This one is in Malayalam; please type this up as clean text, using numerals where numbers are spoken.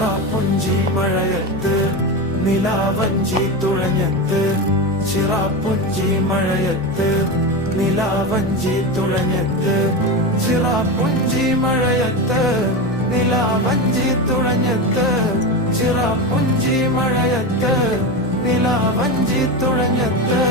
ചിറാപ്പുഞ്ചി മഴയത്ത് നിലാവഞ്ചി തുഴഞ്ഞത്ത്, ചിറാപ്പുഞ്ചി മഴയത്ത് നിലാവഞ്ചി തുഴഞ്ഞത്ത്, ചിറാപ്പുഞ്ചി മഴയത്ത് നിലാവഞ്ചി തുഴഞ്ഞത്ത്, ചിറാപ്പുഞ്ചി മഴയത്ത് നിലാവഞ്ചി തുഴഞ്ഞത്ത്.